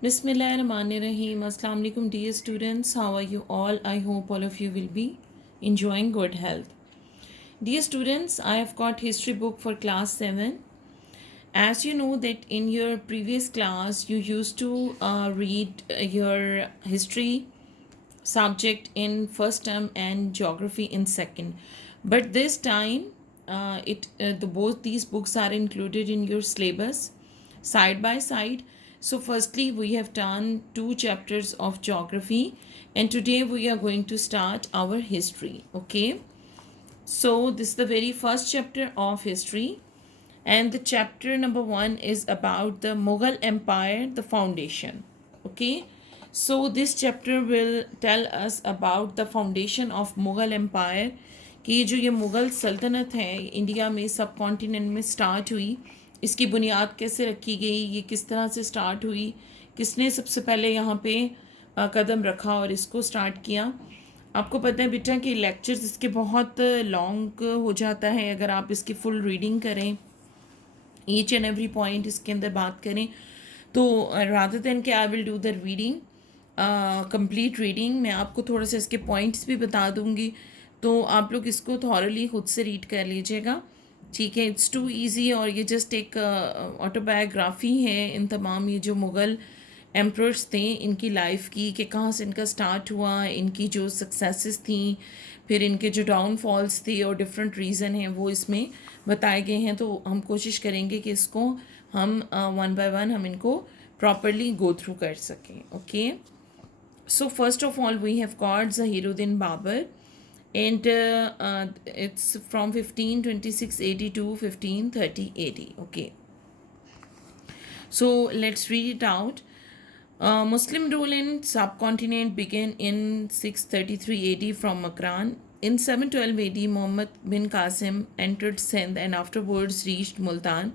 Bismillahirrahmanirrahim. Assalamu alaikum, dear students. How are you all? I hope all of you will be enjoying good health. Dear students, I have got history book for class 7. As you know that in your previous class you used to read your history subject in first term and geography in second, but this time both these books are included in your syllabus side by side. So firstly we have done two chapters of geography, and today we are going to start our history. Okay, so this is the very first chapter of history, and the chapter number 1 is about the Mughal Empire, the foundation. Okay, so this chapter will tell us about the foundation of Mughal Empire, कि ये जो ये मुग़ल सल्तनत है India में सब continent में start हुई, इसकी बुनियाद कैसे रखी गई, ये किस तरह से स्टार्ट हुई, किसने सबसे पहले यहाँ पे कदम रखा और इसको स्टार्ट किया। आपको पता है बेटा कि लेक्चर्स इसके बहुत लॉन्ग हो जाता है अगर आप इसकी फुल रीडिंग करें, ईच एंड एवरी पॉइंट इसके अंदर बात करें, तो रादर देन कि I will do the reading complete reading, मैं आपको थोड़ा सा इसके पॉइंट्स भी बता दूंगी, तो आप लोग इसको थॉरली खुद से रीड कर लीजिएगा। ठीक है, इट्स टू इजी, और ये जस्ट एक ऑटोबायोग्राफी है इन तमाम ये जो मुग़ल एम्प्रर्स थे इनकी लाइफ की, कि कहाँ से इनका स्टार्ट हुआ, इनकी जो सक्सेसेस थी, फिर इनके जो डाउनफॉल्स थे और डिफरेंट रीज़न हैं वो इसमें बताए गए हैं। तो हम कोशिश करेंगे कि इसको हम वन बाय वन हम इनको प्रॉपरली गो थ्रू कर सकें। Okay, so first of all we have got Zahiruddin Babur, and it's from 1526 AD to 1530 AD. Okay, so let's read it out. Muslim rule in subcontinent began in 633 AD from Makran. In 712 AD, Muhammad bin Qasim entered Sindh and afterwards reached Multan.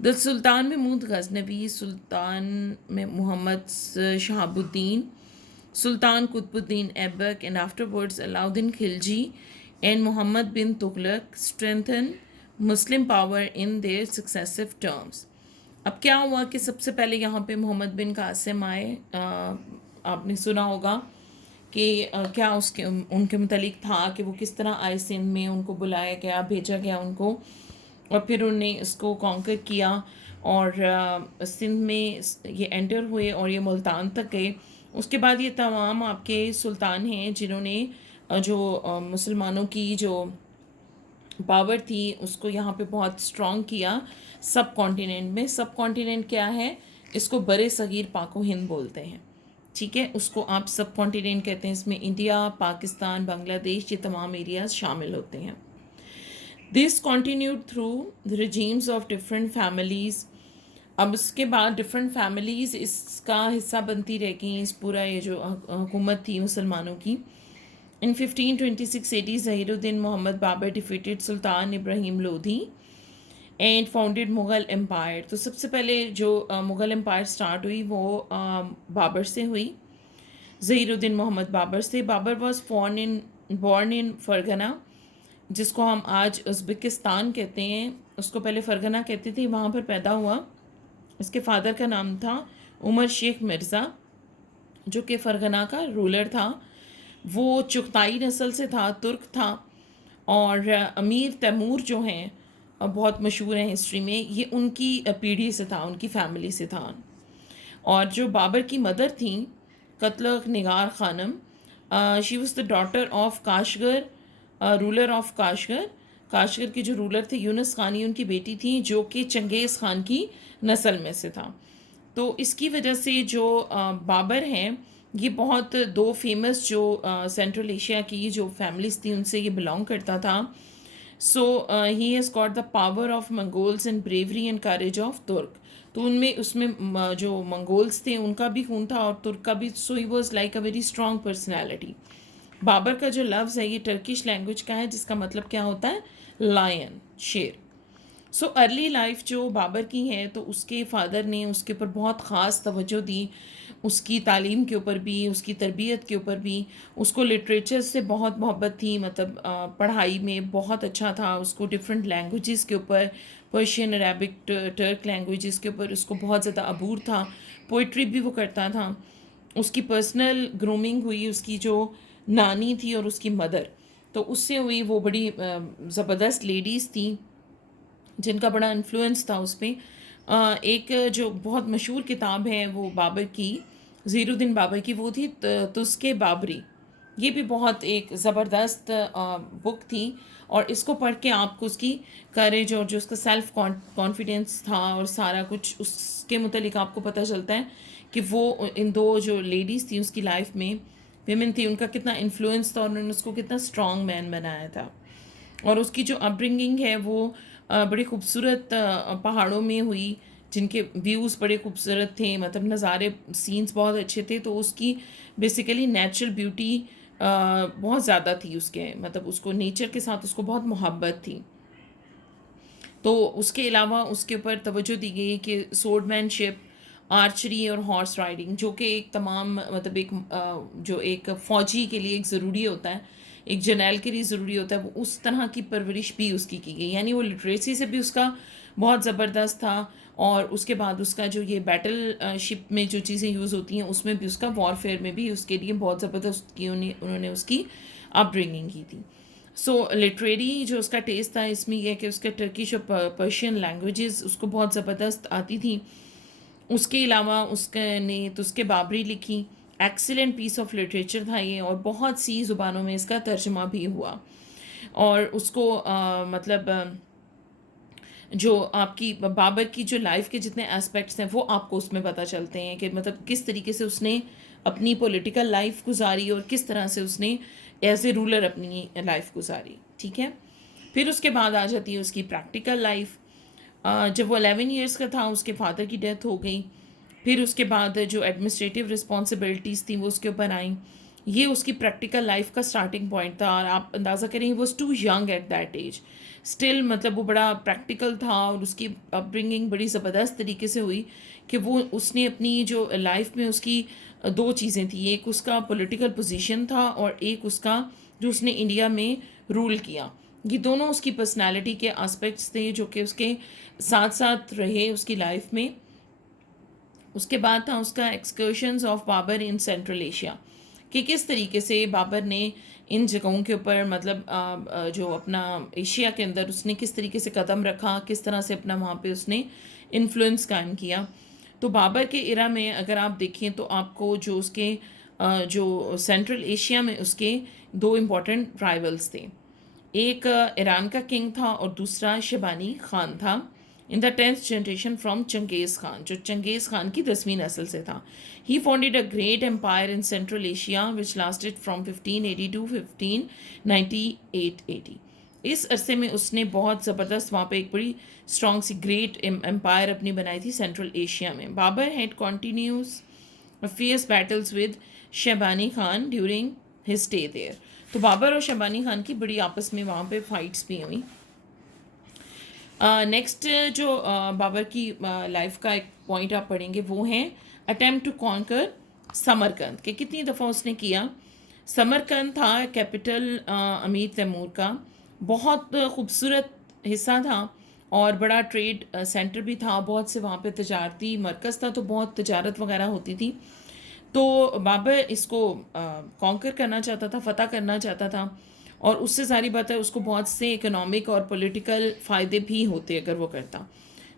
The Sultan Mahmud Ghaznavi, Sultan Muhammad Shahabuddin, Sultan Qutbuddin Aibak, and afterwards Alauddin Khilji and Muhammad bin Tughlaq strengthened Muslim power in their successive terms. अब क्या हुआ कि सबसे पहले यहाँ पे मोहम्मद बिन कासिम आए। आपने सुना होगा कि क्या उसके उनके मुतालिक था कि वो किस तरह आए सिंध में, उनको बुलाया गया, भेजा गया उनको, और फिर उन्होंने इसको कॉन्कर किया और सिंध में ये एंटर हुए और ये मुल्तान तक गए। उसके बाद ये तमाम आपके सुल्तान हैं जिन्होंने जो मुसलमानों की जो पावर थी उसको यहाँ पे बहुत स्ट्रॉन्ग किया सब कॉन्टिनेंट में। सब कॉन्टिनेंट क्या है, इसको बड़े सगीर पाको हिंद बोलते हैं। ठीक है, उसको आप सब कॉन्टिनेंट कहते हैं। इसमें इंडिया, पाकिस्तान, बांग्लादेश, ये तमाम एरियाज शामिल होते हैं। This continued through the regimes of different families. अब उसके बाद डिफरेंट फैमिलीज़ इसका हिस्सा बनती रह गई, इस पूरा ये जो हुकूमत थी मुसलमानों की। In 1526 AD, Zahiruddin Muhammad Babur defeated Sultan Ibrahim Lodi and founded Mughal Empire. तो सबसे पहले जो मुग़ल एम्पायर स्टार्ट हुई वो बाबर से हुई, ज़हीरुद्दीन मोहम्मद बाबर से। Babur was born in Fergana, जिसको हम आज उज़्बेकिस्तान कहते हैं, उसको पहले फ़रगना कहते थे, वहाँ पर पैदा हुआ। इसके फादर का नाम था उमर शेख मिर्ज़ा, जो कि फ़रगना का रूलर था। वो चुगताई नस्ल से था, तुर्क था, और अमीर तैमूर जो हैं बहुत मशहूर हैं हिस्ट्री में, ये उनकी पीढ़ी से था, उनकी फैमिली से था। और जो बाबर की मदर थी Qutlugh Nigar Khanum, she was the daughter of Kashgar, ruler of Kashgar. Kashgar के जो रूलर थे यूनुस खानी उनकी बेटी थी, जो कि चंगेज़ खान की नस्ल में से था। तो इसकी वजह से जो बाबर हैं ये बहुत दो फेमस जो सेंट्रल एशिया की जो फैमिलीज थी उनसे ये बिलोंग करता था। So he has got the power of Mongols and bravery and courage of Turk. तो उनमें उसमें जो मंगोल्स थे उनका भी खून था और तुर्क का भी। So he was like a very strong personality. Babur का जो लफ्ज़ है ये टर्किश लैंग्वेज का है, जिसका मतलब क्या होता है, लायन, शेर। सो अर्ली लाइफ जो बाबर की है तो उसके फादर ने उसके ऊपर बहुत ख़ास तवज्जो दी, उसकी तालीम के ऊपर भी, उसकी तरबियत के ऊपर भी। उसको लिटरेचर से बहुत मोहब्बत थी, मतलब पढ़ाई में बहुत अच्छा था उसको। डिफरेंट लैंग्वेजेस के ऊपर, पर्शियन, अरबिक, टर्क लैंग्वेजेस के ऊपर उसको बहुत ज़्यादा अबूर था। पोइट्री भी वो करता था। उसकी पर्सनल ग्रूमिंग हुई उसकी जो नानी थी और उसकी मदर, तो उससे हुई। वो बड़ी ज़बरदस्त लेडीज़ थी जिनका बड़ा इन्फ्लुएंस था उस पर। एक जो बहुत मशहूर किताब है वो बाबर की, ज़ीरुद्दीन बाबर की, वो थी तुस्के बाबरी। ये भी बहुत एक ज़बरदस्त बुक थी, और इसको पढ़ के आपको उसकी करेज और जो उसका सेल्फ कॉन्फिडेंस था और सारा कुछ उसके मुतालिक आपको पता चलता है कि वो इन दो जो लेडीज़ थी उसकी लाइफ में, विमेन थी, उनका कितना इन्फ्लुएंस था और उन्होंने उसको कितना स्ट्रॉन्ग मैन बनाया था। और उसकी जो अपब्रिंगिंग है वो बड़ी खूबसूरत पहाड़ों में हुई, जिनके व्यूज़ बड़े खूबसूरत थे, मतलब नज़ारे सीन्स बहुत अच्छे थे। तो उसकी बेसिकली नेचुरल ब्यूटी बहुत ज़्यादा थी उसके, मतलब उसको नेचर के साथ उसको बहुत मोहब्बत थी। तो उसके अलावा उसके ऊपर तवज्जो दी गई कि स्वॉर्डमैनशिप, आर्चरी और हॉर्स राइडिंग, जो कि एक तमाम मतलब एक जो एक फ़ौजी के लिए एक ज़रूरी होता है, एक जर्नैल के लिए ज़रूरी होता है, वो उस तरह की परवरिश भी उसकी की गई। यानी वो लिटरेसी से भी उसका बहुत ज़बरदस्त था, और उसके बाद उसका जो ये बैटल शिप में जो चीज़ें यूज़ होती हैं उसमें भी उसका, वॉरफेयर में भी उसके लिए बहुत ज़बरदस्त की उन्होंने उसकी अपब्रिंगिंग की थी। सो लिटरेरी जो उसका टेस्ट था इसमें यह है कि उसका टर्किश और पर्शियन लैंग्वेजेस उसको बहुत ज़बरदस्त आती थी। उसके अलावा उसने तो उसके बाबरी लिखी, एक्सीलेंट पीस ऑफ लिटरेचर था ये, और बहुत सी ज़ुबानों में इसका तर्जमा भी हुआ। और उसको मतलब जो आपकी बाबर की जो लाइफ के जितने एस्पेक्ट्स हैं वो आपको उसमें पता चलते हैं कि मतलब किस तरीके से उसने अपनी पॉलिटिकल लाइफ गुजारी और किस तरह से उसने एज ए रूलर अपनी लाइफ गुजारी। ठीक है, फिर उसके बाद आ जाती है उसकी प्रैक्टिकल लाइफ। जब वो 11 ईयर्स का था उसके फादर की डेथ हो गई। फिर उसके बाद जो एडमिनिस्ट्रेटिव रिस्पॉन्सिबिलिटीज़ थी वो उसके ऊपर आई। ये उसकी प्रैक्टिकल लाइफ का स्टार्टिंग पॉइंट था, और आप अंदाज़ा करें he was too young at that age still, मतलब वो बड़ा प्रैक्टिकल था, और उसकी अपब्रिंगिंग बड़ी ज़बरदस्त तरीके से हुई कि वो उसने अपनी जो लाइफ में उसकी दो चीज़ें थी, एक उसका पॉलिटिकल पोजीशन था और एक उसका जो उसने इंडिया में रूल किया। ये दोनों उसकी पर्सनालिटी के एस्पेक्ट्स थे जो कि उसके साथ साथ रहे उसकी लाइफ में। उसके बाद था उसका excursions of Babur in Central Asia, कि किस तरीके से बाबर ने इन जगहों के ऊपर मतलब जो अपना एशिया के अंदर उसने किस तरीके से कदम रखा, किस तरह से अपना वहाँ पे उसने इन्फ्लुएंस कायम किया। तो बाबर के इरा में अगर आप देखें तो आपको जो उसके जो सेंट्रल एशिया में उसके दो इम्पॉर्टेंट राइवल्स थे। एक ईरान का किंग था और दूसरा शबानी खान था, in the 10th generation from Genghis Khan, जो चंगेज़ खान की 10वीं नस्ल से था। He founded a great empire in Central Asia which lasted from 1580 to 1598 80। इस अरसे में उसने बहुत ज़बरदस्त वहाँ पे एक बड़ी स्ट्रॉन्ग सी ग्रेट एम्पायर अपनी बनाई थी सेंट्रल एशिया में। Babur had continuous fierce battles with Shaybani Khan during his stay there. तो बाबर और शबानी खान की बड़ी आपस में वहाँ पे फाइट्स भी हुई। नेक्स्ट जो बाबर की लाइफ का एक पॉइंट आप पढ़ेंगे वो है अटेम्प्ट टू कॉन्कर समरकंद, कि कितनी दफ़ा उसने किया। समरकंद था कैपिटल अमीर तैमूर का, बहुत खूबसूरत हिस्सा था और बड़ा ट्रेड सेंटर भी था, बहुत से वहाँ पे तजारती मरकज़ था, तो बहुत तजारत वगैरह होती थी। तो बाबर इसको कॉन्कर करना चाहता था, फ़तह करना चाहता था, और उससे सारी बात है उसको बहुत से इकोनॉमिक और पॉलिटिकल फ़ायदे भी होते अगर वो करता।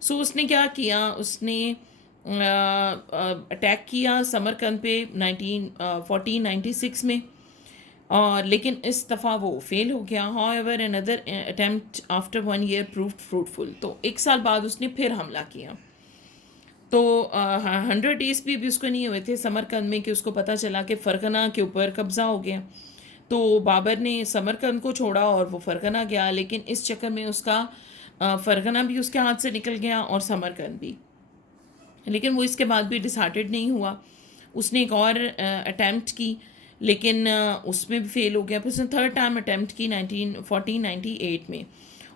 सो उसने क्या किया, उसने अटैक किया समरकंद पे 1496 में, और लेकिन इस दफ़ा वो फेल हो गया। However another attempt after 1 year proved fruitful, तो 1 साल बाद उसने फिर हमला किया। तो 100 डेज़ भी उसको नहीं हुए थे समरकंद में कि उसको पता चला कि फ़रगना के ऊपर कब्ज़ा हो गया। तो बाबर ने समरकंद को छोड़ा और वो फ़रगना गया, लेकिन इस चक्कर में उसका फ़रगना भी उसके हाथ से निकल गया और समरकंद भी। लेकिन वो इसके बाद भी डिसहार्टेड नहीं हुआ, उसने एक और अटैम्प्ट की, लेकिन उसमें भी फेल हो गया। फिर उसने थर्ड टाइम अटैम्प्ट की 1498 में,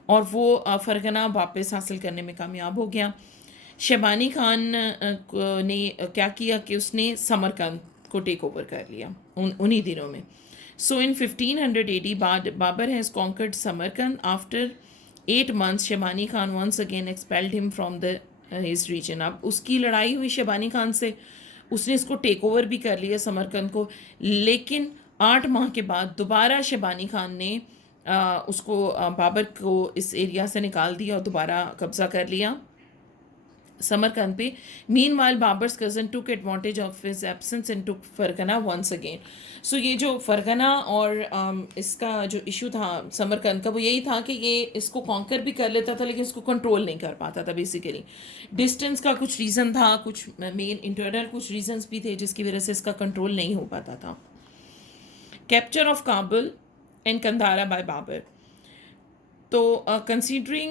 और वो फ़रगना वापस हासिल करने में कामयाब हो गया। शबानी खान ने क्या किया कि उसने समरकंद को टेक ओवर कर लिया उन्हीं दिनों में। So in 1580 Babur has conquered Samarkand. After 8 months Shaybani Khan once again expelled him from the his region. अब उसकी लड़ाई हुई शेबानी खान से, उसने इसको टेक ओवर भी कर लिया समरकंद को, लेकिन 8 माह के बाद दोबारा शेबानी खान ने उसको बाबर को इस एरिया से निकाल दिया और दोबारा कब्ज़ा कर लिया समरकंद पे। Meanwhile Babur's cousin took advantage of his absence and took Fergana once again. So ये जो फरगना और इसका जो इशू था समरकंद का, वो यही था कि ये इसको कॉन्कर भी कर लेता था लेकिन इसको कंट्रोल नहीं कर पाता था। बेसिकली डिस्टेंस का कुछ रीज़न था, कुछ मेन इंटरनल कुछ रीजंस भी थे जिसकी वजह से इसका कंट्रोल नहीं हो पाता था। Capture of Kabul and Kandahar by Babur. तो considering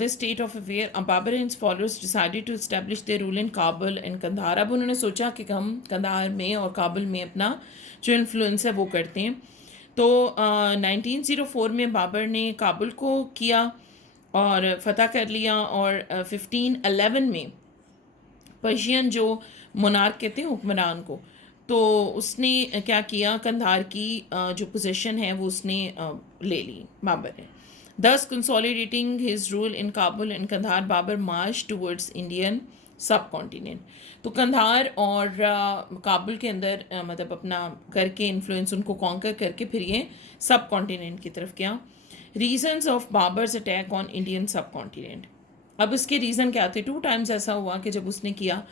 this state of affair, Babur and his followers decided to establish their rule in Kabul and Kandahar। अब उन्होंने सोचा कि हम कंधार में और काबुल में अपना जो इन्फ्लुएंस है वो करते हैं। तो 1904 में बाबर ने काबुल को किया और फतह कर लिया, और 1511 में पर्शियन जो मोनार्क कहते हैं हुक्मरान को, तो उसने क्या किया, कंधार की जो पोजीशन है वो उसने ले ली बाबर ने। Thus consolidating his rule in Kabul and Kandahar, Babur marched towards Indian subcontinent। तो कंधार और काबुल के अंदर मतलब अपना करके इन्फ्लुएंस उनको कॉन्कर करके फिर ये सब कॉन्टिनेंट की तरफ गया। Reasons of Babar's attack on Indian सब कॉन्टिनेंट। अब इसके रीज़न क्या थे? 2 टाइम्स ऐसा हुआ कि जब उसने किया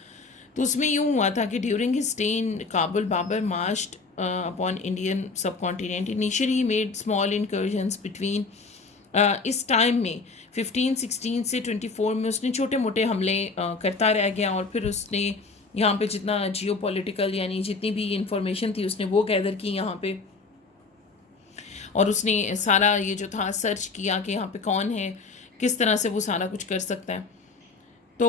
तो उसमें यूँ हुआ था कि during his stay in Kabul Babur marched upon Indian subcontinent. Initially he made small incursions between इस टाइम में 1516 से 24 में उसने छोटे मोटे हमले करता रह गया, और फिर उसने यहाँ पे जितना जियो पॉलिटिकल यानी जितनी भी इंफॉर्मेशन थी उसने वो गैदर की यहाँ पे, और उसने सारा ये जो था सर्च किया कि यहाँ पे कौन है, किस तरह से वो सारा कुछ कर सकता है। तो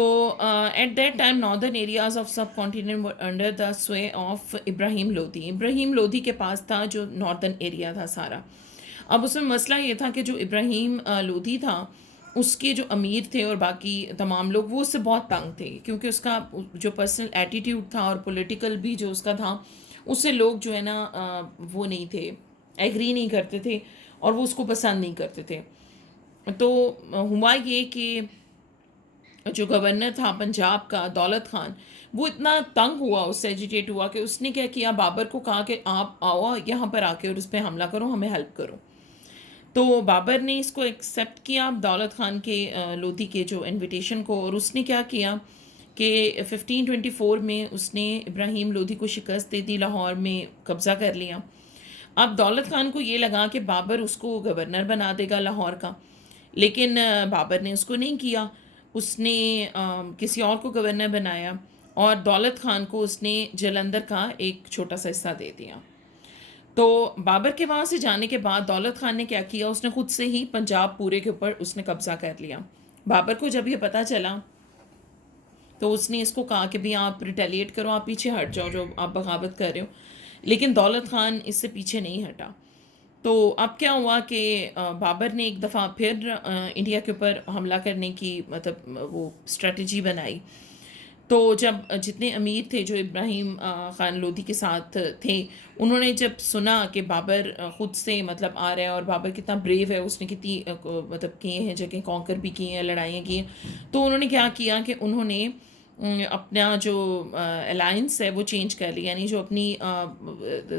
at that time northern areas of subcontinent were under the sway of Ibrahim Lodi. Ibrahim Lodi के पास था जो नॉर्दर्न एरिया था सारा। अब उसमें मसला ये था कि जो इब्राहिम लोधी था उसके जो अमीर थे और बाकी तमाम लोग वो उससे बहुत तंग थे, क्योंकि उसका जो पर्सनल एटीट्यूड था और पॉलिटिकल भी जो उसका था उससे लोग जो है ना वो नहीं थे, एग्री नहीं करते थे और वो उसको पसंद नहीं करते थे। तो हुआ ये कि जो गवर्नर था पंजाब का दौलत खान, वो इतना तंग हुआ, उससे एजिटेट हुआ कि उसने क्या किया, बाबर को कहा कि आप आओ यहाँ पर आके और उस पर हमला करो, हमें हेल्प करो। तो बाबर ने इसको एक्सेप्ट किया दौलत खान के लोधी के जो इनविटेशन को, और उसने क्या किया कि 1524 में उसने इब्राहिम लोधी को शिकस्त दे दी, लाहौर में कब्ज़ा कर लिया। अब दौलत खान को ये लगा कि बाबर उसको गवर्नर बना देगा लाहौर का, लेकिन बाबर ने उसको नहीं किया। उसने किसी और को गवर्नर बनाया और दौलत खान को उसने जलंधर का एक छोटा सा हिस्सा दे दिया। तो बाबर के वहाँ से जाने के बाद दौलत खान ने क्या किया, उसने खुद से ही पंजाब पूरे के ऊपर उसने कब्ज़ा कर लिया। बाबर को जब ये पता चला तो उसने इसको कहा कि भाई आप रिटेलिएट करो, आप पीछे हट जाओ जो आप बगावत कर रहे हो, लेकिन दौलत खान इससे पीछे नहीं हटा। तो अब क्या हुआ कि बाबर ने एक दफ़ा फिर इंडिया के ऊपर हमला करने की मतलब वो स्ट्रेटजी बनाई। तो जब जितने अमीर थे जो इब्राहिम ख़ान लोधी के साथ थे, उन्होंने जब सुना कि बाबर ख़ुद से मतलब आ रहा है और बाबर कितना ब्रेव है, उसने कितनी मतलब किए हैं जगह कॉन्कर भी किए हैं, लड़ाइयाँ की हैं, तो उन्होंने क्या किया कि उन्होंने अपना जो अलायंस है वो चेंज कर ली, यानी जो अपनी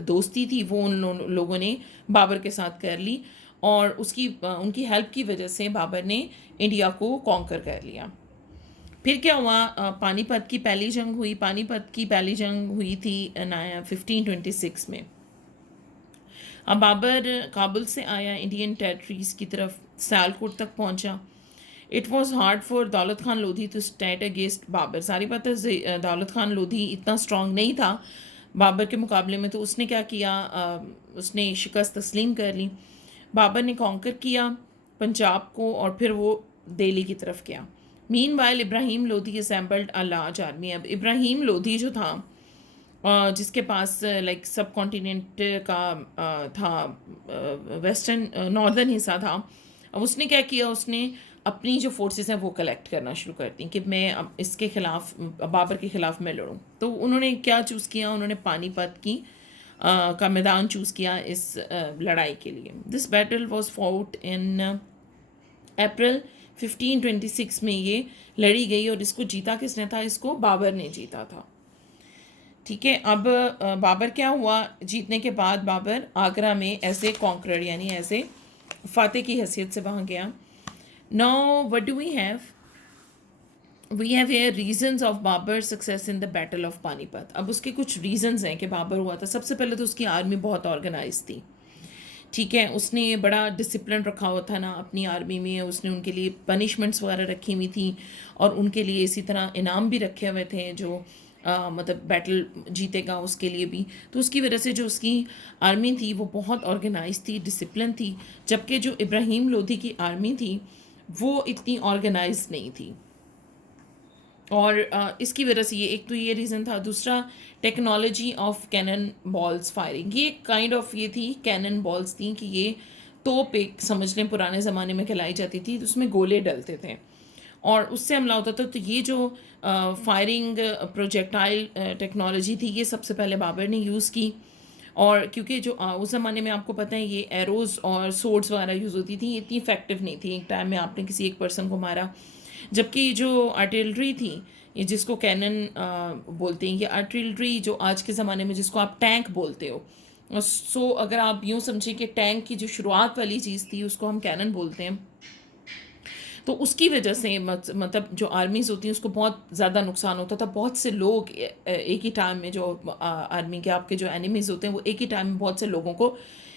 दोस्ती थी वो उन लोगों ने बाबर के साथ कर ली, और उसकी उनकी हेल्प की वजह से बाबर ने इंडिया को कॉन्कर कर लिया। फिर क्या हुआ, पानीपत की पहली जंग हुई। पानीपत की पहली जंग हुई थी 1526 में। अब बाबर काबुल से आया, इंडियन टेरिटरीज़ की तरफ सियालकोट तक पहुंचा। It was hard for Daulat Khan Lodi to stand against Babur. सारी बात है दौलत खान लोधी इतना स्ट्रांग नहीं था बाबर के मुकाबले में, तो उसने क्या किया, उसने शिकस्त तस्लीम कर ली। बाबर ने कॉन्कर किया पंजाब को और फिर वो दिल्ली की तरफ गया। Mean while Ibrahim Lodhi assembled a large army. अब इब्राहिम लोधी जो था जिसके पास लाइक सब कॉन्टिनेंट का था वेस्टर्न नॉर्दर्न हिस्सा था, अब उसने क्या किया, उसने अपनी जो फोर्सेस हैं वो कलेक्ट करना शुरू कर दी कि मैं अब इसके ख़िलाफ़ बाबर के ख़िलाफ़ मैं लड़ूँ। तो उन्होंने क्या चूज़ किया, उन्होंने पानीपत की का मैदान चूज़ किया इस लड़ाई के लिए। दिस बैटल वॉज फाउट इन अप्रैल 1526 में ये लड़ी गई और इसको जीता किसने था? इसको बाबर ने जीता था। ठीक है, अब बाबर क्या हुआ, जीतने के बाद बाबर आगरा में ऐसे कॉन्करर यानी ऐसे फातेह की हैसियत से वहाँ गया। Now what do we have here reasons of Babur success in the battle of Panipat. अब उसके कुछ रीजंस हैं कि बाबर हुआ था। सबसे पहले तो उसकी आर्मी बहुत ऑर्गेनाइज थी। ठीक है, उसने बड़ा डिसिप्लिन रखा हुआ था ना अपनी आर्मी में, उसने उनके लिए पनिशमेंट्स वगैरह रखी हुई थी और उनके लिए इसी तरह इनाम भी रखे हुए थे जो मतलब बैटल जीतेगा उसके लिए भी। तो उसकी वजह से जो उसकी आर्मी थी वो बहुत ऑर्गेनाइज थी, डिसिप्लिन थी, जबकि जो इब्राहिम लोधी की आर्मी थी वो इतनी ऑर्गेनाइज नहीं थी। और इसकी वजह से ये एक तो ये रीज़न था। दूसरा, technology of cannon balls firing, ये काइंड ऑफ ये थी कैनन बॉल्स थी कि ये तोप एक समझ लें पुराने ज़माने में खिलाई जाती थी, तो उसमें गोले डलते थे और उससे हमला होता था। तो ये जो फायरिंग प्रोजेक्टाइल टेक्नोलॉजी थी ये सबसे पहले बाबर ने यूज़ की। और क्योंकि जो उस ज़माने में आपको पता है ये एरोज़ और सोर्ड्स वगैरह यूज़ होती थी, इतनी इफेक्टिव नहीं थी। एक टाइम में आपने किसी एक पर्सन को मारा, जबकि जो आर्टिलरी थी, ये जिसको कैनन बोलते हैं, ये आर्टिलरी जो आज के ज़माने में जिसको आप टैंक बोलते हो, सो अगर आप यूँ समझें कि टैंक की जो शुरुआत वाली चीज़ थी उसको हम कैनन बोलते हैं। तो उसकी वजह से मतलब जो आर्मीज़ होती हैं उसको बहुत ज़्यादा नुकसान होता था। बहुत से लोग एक ही टाइम में जो आर्मी के आपके जो एनिमीज़ होते हैं वो एक ही टाइम में बहुत से लोगों को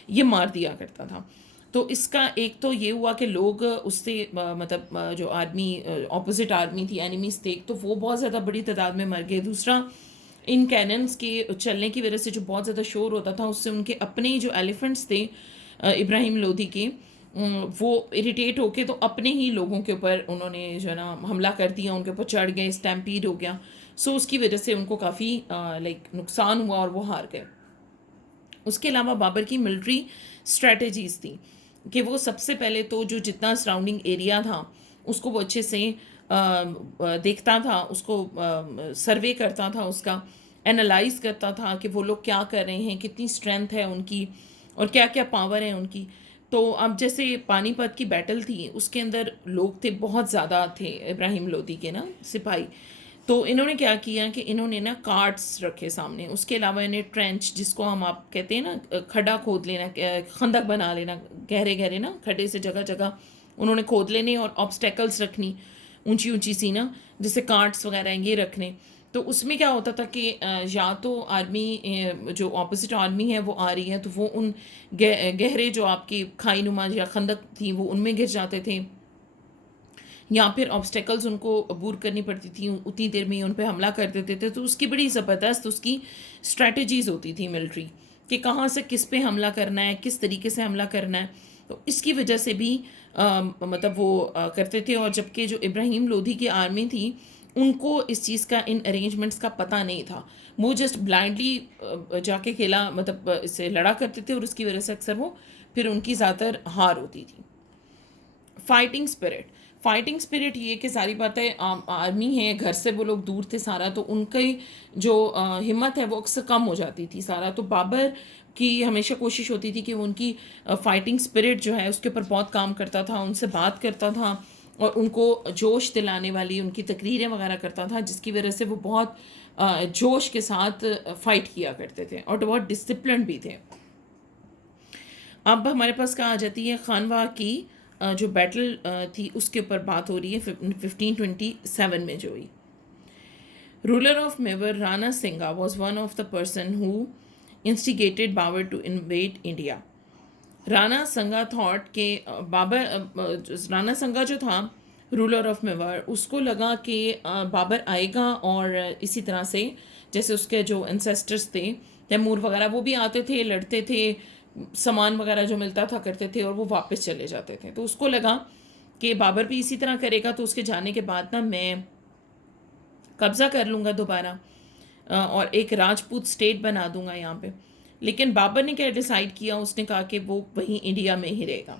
ये मार दिया करता था। तो इसका एक तो ये हुआ कि लोग उससे मतलब जो आर्मी ऑपोजिट आर्मी थी, एनिमीज़ थे, तो वो बहुत ज़्यादा बड़ी तादाद में मर गए। दूसरा, इन कैनन्स के चलने की वजह से जो बहुत ज़्यादा शोर होता था उससे उनके अपने ही जो एलिफेंट्स थे इब्राहिम लोधी के, वो इरिटेट होके तो अपने ही लोगों के ऊपर उन्होंने जो है ना हमला कर दिया, उनके ऊपर चढ़ गए, स्टैम्पीड हो गया। सो उसकी वजह से उनको काफ़ी लाइक नुकसान हुआ और वो हार गए। उसके अलावा बाबर की मिलिट्री स्ट्रेटजीज़ थी कि वो सबसे पहले तो जो जितना सराउंडिंग एरिया था उसको वो अच्छे से देखता था, उसको सर्वे करता था, उसका एनालाइज करता था कि वो लोग क्या कर रहे हैं, कितनी स्ट्रेंथ है उनकी और क्या क्या पावर है उनकी। तो अब जैसे पानीपत की बैटल थी उसके अंदर लोग थे बहुत ज़्यादा थे इब्राहिम लोदी के ना सिपाही। तो इन्होंने क्या किया कि इन्होंने ना कार्ड्स रखे सामने, उसके अलावा इन्हें ट्रेंच जिसको हम आप कहते हैं ना खड्डा खोद लेना, खंदक बना लेना, गहरे गहरे ना खड्डे से जगह जगह उन्होंने खोद लेने और ऑब्स्टेकल्स रखनी ऊंची ऊंची सी ना, जैसे कार्ड्स वगैरह ये रखने। तो उसमें क्या होता था कि या तो आर्मी जो ऑपोजिट आर्मी है वो आ रही है तो वो उन गहरे जो आपकी खाई नुमा या खंदक थी वो उनमें गिर जाते थे, या फिर ऑब्स्टेकल्स उनको अबूर करनी पड़ती थी, उतनी देर में ही उन पर हमला कर देते थे। तो उसकी बड़ी ज़बरदस्त उसकी स्ट्रैटेजीज़ होती थी मिलिट्री कि कहाँ से किस पे हमला करना है, किस तरीके से हमला करना है। तो इसकी वजह से भी मतलब वो करते थे। और जबकि जो इब्राहिम लोधी की आर्मी थी उनको इस चीज़ का, इन अरेंजमेंट्स का पता नहीं था, वो जस्ट ब्लाइंडली जाके खेला मतलब इससे लड़ा करते थे और उसकी वजह से अक्सर वो फिर उनकी ज़्यादातर हार होती थी। फाइटिंग स्पिरिट ये कि सारी बातें आर्मी है, घर से वो लोग दूर थे सारा, तो उनकी जो हिम्मत है वो अक्सर कम हो जाती थी सारा। तो बाबर की हमेशा कोशिश होती थी कि वो उनकी फाइटिंग स्पिरिट जो है उसके ऊपर बहुत काम करता था, उनसे बात करता था और उनको जोश दिलाने वाली उनकी तकरीरें वगैरह करता था, जिसकी वजह से वो बहुत जोश के साथ फाइट किया करते थे और बहुत डिसिप्लिन भी थे। अब हमारे पास कहाँ आ जाती है खानवा की जो बैटल थी उसके ऊपर बात हो रही है 1527 में जो हुई। Ruler of Mewar Rana Sanga was one of the person who instigated Babur to invade India. Rana Sanga thought के राणा संगा जो था रूलर ऑफ मेवाड़, उसको लगा कि बाबर आएगा और इसी तरह से जैसे उसके जो एंसेस्टर्स थे तैमूर वगैरह वो भी आते थे, लड़ते थे, सामान वगैरह जो मिलता था करते थे और वो वापस चले जाते थे। तो उसको लगा कि बाबर भी इसी तरह करेगा, तो उसके जाने के बाद ना मैं कब्ज़ा कर लूँगा दोबारा और एक राजपूत स्टेट बना दूंगा यहाँ पे। लेकिन बाबर ने क्या डिसाइड किया, उसने कहा कि वो वहीं इंडिया में ही रहेगा।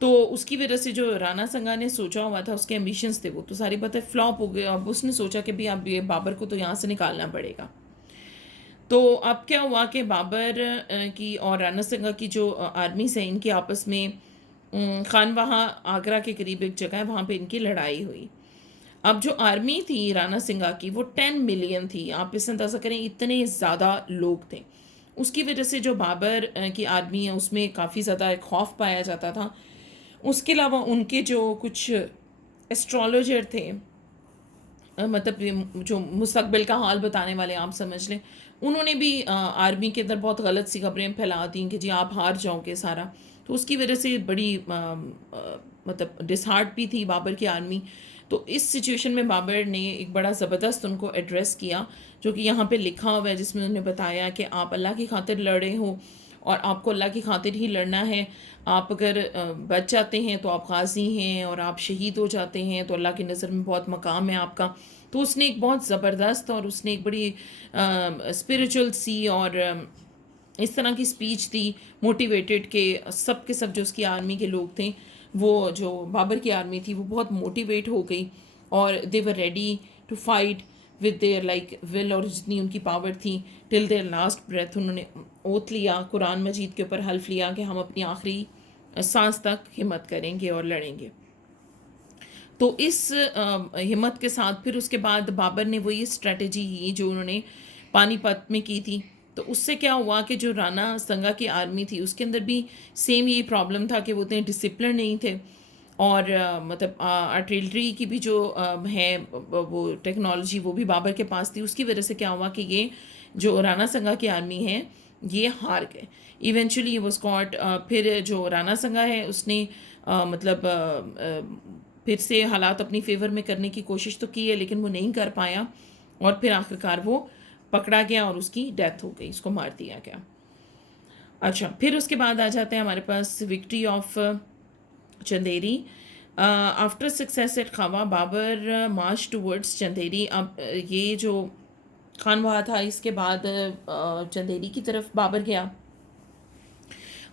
तो उसकी वजह से जो राणा संगा ने सोचा हुआ था, उसके एम्बिशंस थे, वो तो सारी बातें फ्लॉप हो गए। अब उसने सोचा कि भाई अब ये बाबर को तो यहाँ से निकालना पड़ेगा। तो अब क्या हुआ कि बाबर की और राणा संगा की जो आर्मीज हैं इनकी आपस में खानवाहा आगरा के करीब एक जगह है, वहाँ पे इनकी लड़ाई हुई। अब जो आर्मी थी राणा सिंगा की वो 10 मिलियन थी। आप इस अंदाज़ा करें इतने ज़्यादा लोग थे। उसकी वजह से जो बाबर की आर्मी है उसमें काफ़ी ज़्यादा एक खौफ पाया जाता था। उसके अलावा उनके जो कुछ एस्ट्रोलॉजर थे, मतलब ये जो मुस्तकबिल का हाल बताने वाले आप समझ लें, उन्होंने भी आर्मी के अंदर बहुत गलत सी खबरें फैला दी कि जी आप हार जाओगे सारा। तो उसकी वजह से बड़ी मतलब डिसहार्ट भी थी बाबर की आर्मी। तो इस सिचुएशन में बाबर ने एक बड़ा ज़बरदस्त उनको एड्रेस किया, जो कि यहाँ पे लिखा हुआ है, जिसमें उन्होंने बताया कि आप अल्लाह की खातिर लड़ रहे हो और आपको अल्लाह की खातिर ही लड़ना है। आप अगर बच जाते हैं तो आप गाजी हैं, और आप शहीद हो जाते हैं तो अल्लाह की नज़र में बहुत मकाम है आपका। तो उसने एक बहुत ज़बरदस्त और उसने एक बड़ी स्पिरिचुअल सी और इस तरह की स्पीच दी, मोटिवेटेड के सब के सब जो उसकी आर्मी के लोग थे, वो जो बाबर की आर्मी थी वो बहुत मोटिवेट हो गई और they were ready to fight with their like will, और जितनी उनकी पावर थी टिल देयर लास्ट ब्रेथ। उन्होंने ओथ लिया, कुरान मजीद के ऊपर हल्फ लिया कि हम अपनी आखिरी सांस तक हिम्मत करेंगे और लड़ेंगे। तो इस हिम्मत के साथ फिर उसके बाद बाबर ने वही स्ट्रेटजी की जो उन्होंने पानीपत में की थी। तो उससे क्या हुआ कि जो राणा संगा की आर्मी थी उसके अंदर भी सेम यही प्रॉब्लम था कि वो उतने डिसिप्लिन नहीं थे, और मतलब आर्टिलरी की भी जो है वो टेक्नोलॉजी वो भी बाबर के पास थी। उसकी वजह से क्या हुआ कि ये जो राणा संगा की आर्मी है ये हार गए। इवेंचुअली वो स्कॉट फिर जो राणा संगा है उसने मतलब फिर से हालात अपनी फेवर में करने की कोशिश तो की है, लेकिन वो नहीं कर पाया और फिर आखिरकार वो पकड़ा गया और उसकी डेथ हो गई, उसको मार दिया गया। अच्छा, फिर उसके बाद आ जाते हैं हमारे पास victory of Chanderi. After success at Khanwa Babur March towards Chanderi. अब ये जो खानवा था इसके बाद चंदेरी की तरफ बाबर गया।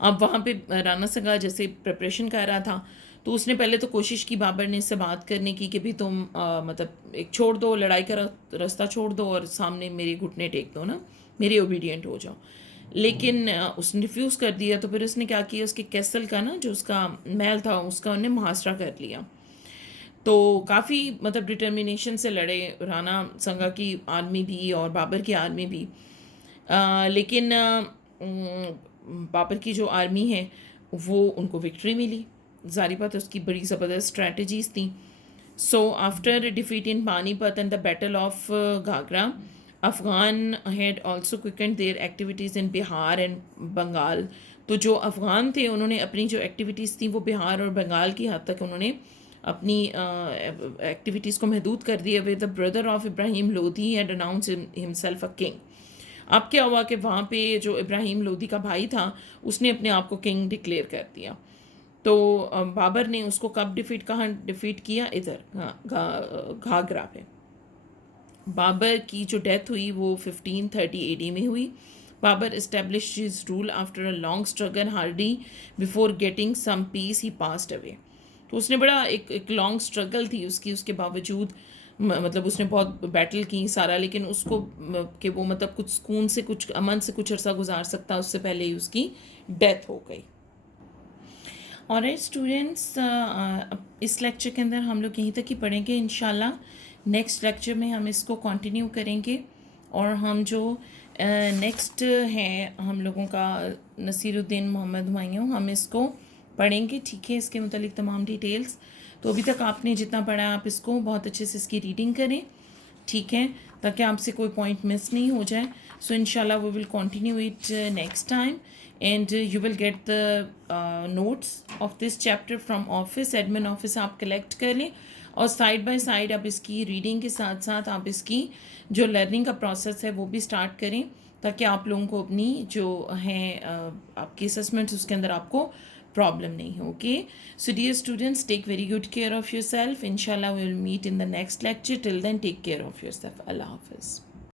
अब वहाँ पे राणा संगा जैसे प्रिपरेशन कर रहा था, तो उसने पहले तो कोशिश की बाबर ने इससे बात करने की कि भी तुम मतलब एक छोड़ दो, लड़ाई का रास्ता छोड़ दो और सामने मेरे घुटने टेक दो ना, मेरे ओबीडियंट हो जाओ। लेकिन उसने रिफ्यूज़ कर दिया। तो फिर उसने क्या किया, उसके कैसल का ना जो उसका महल था उसका उन्हें मुहासरा कर लिया। तो काफ़ी मतलब डिटर्मिनेशन से लड़े राणा संगा की आर्मी भी और बाबर की आर्मी भी। लेकिन बाबर की जो आर्मी है वो उनको विक्ट्री मिली। जारी बात है उसकी बड़ी ज़बरदस्त स्ट्रैटेजीज थी। So after defeat in Panipat and the battle of Ghaghra, Afghan had also quickened their activities in Bihar and Bengal. तो जो अफ़गान थे उन्होंने अपनी जो एक्टिविटीज़ थी वो बिहार और बंगाल की हद तक उन्होंने अपनी एक्टिविटीज़ को महदूद कर दिया। With the brother of Ibrahim Lodhi had announce himself a king. अब क्या हुआ कि वहाँ पे जो इब्राहिम लोधी का भाई था उसने अपने आप को किंग डिक्लेयर कर दिया। तो बाबर ने उसको कब डिफीट, कहाँ डिफीट किया, इधर घाघरा पे। बाबर की जो डेथ हुई वो 1530 AD में हुई। Babar established his rule after a long struggle hardy before getting some peace he passed away। तो उसने बड़ा एक लॉन्ग स्ट्रगल थी उसकी, उसके बावजूद मतलब उसने बहुत बैटल की सारा, लेकिन उसको कि वो मतलब कुछ सुकून से कुछ अमन से कुछ अरसा गुजार सकता उससे पहले ही उसकी डेथ हो गई। ऑलराइट स्टूडेंट्स, इस लेक्चर के अंदर हम लोग यहीं तक ही पढ़ेंगे। इंशाल्लाह नेक्स्ट लेक्चर में हम इसको कंटिन्यू करेंगे और हम जो नेक्स्ट है हम लोगों का नसीरुद्दीन मोहम्मद हुमायूं, हम इसको पढ़ेंगे। ठीक है, इसके मुतालिक तमाम डिटेल्स। तो अभी तक आपने जितना पढ़ा आप इसको बहुत अच्छे से इसकी रीडिंग करें, ठीक है, ताकि आपसे कोई पॉइंट मिस नहीं हो जाए। सो इंशाल्लाह we will continue it next time and you will get the notes of this chapter from office, admin office आप कलेक्ट कर लें और साइड बाय साइड आप इसकी रीडिंग के साथ साथ आप इसकी जो लर्निंग का प्रोसेस है वो भी स्टार्ट करें, ताकि आप लोगों को अपनी जो है आपकी असेसमेंट्स उसके अंदर आपको प्रॉब्लम नहीं हो। Okay, so dear students, take very good care of yourself. इंशाल्लाह we will meet in the next lecture. Till then, take care of yourself. Allah Hafiz.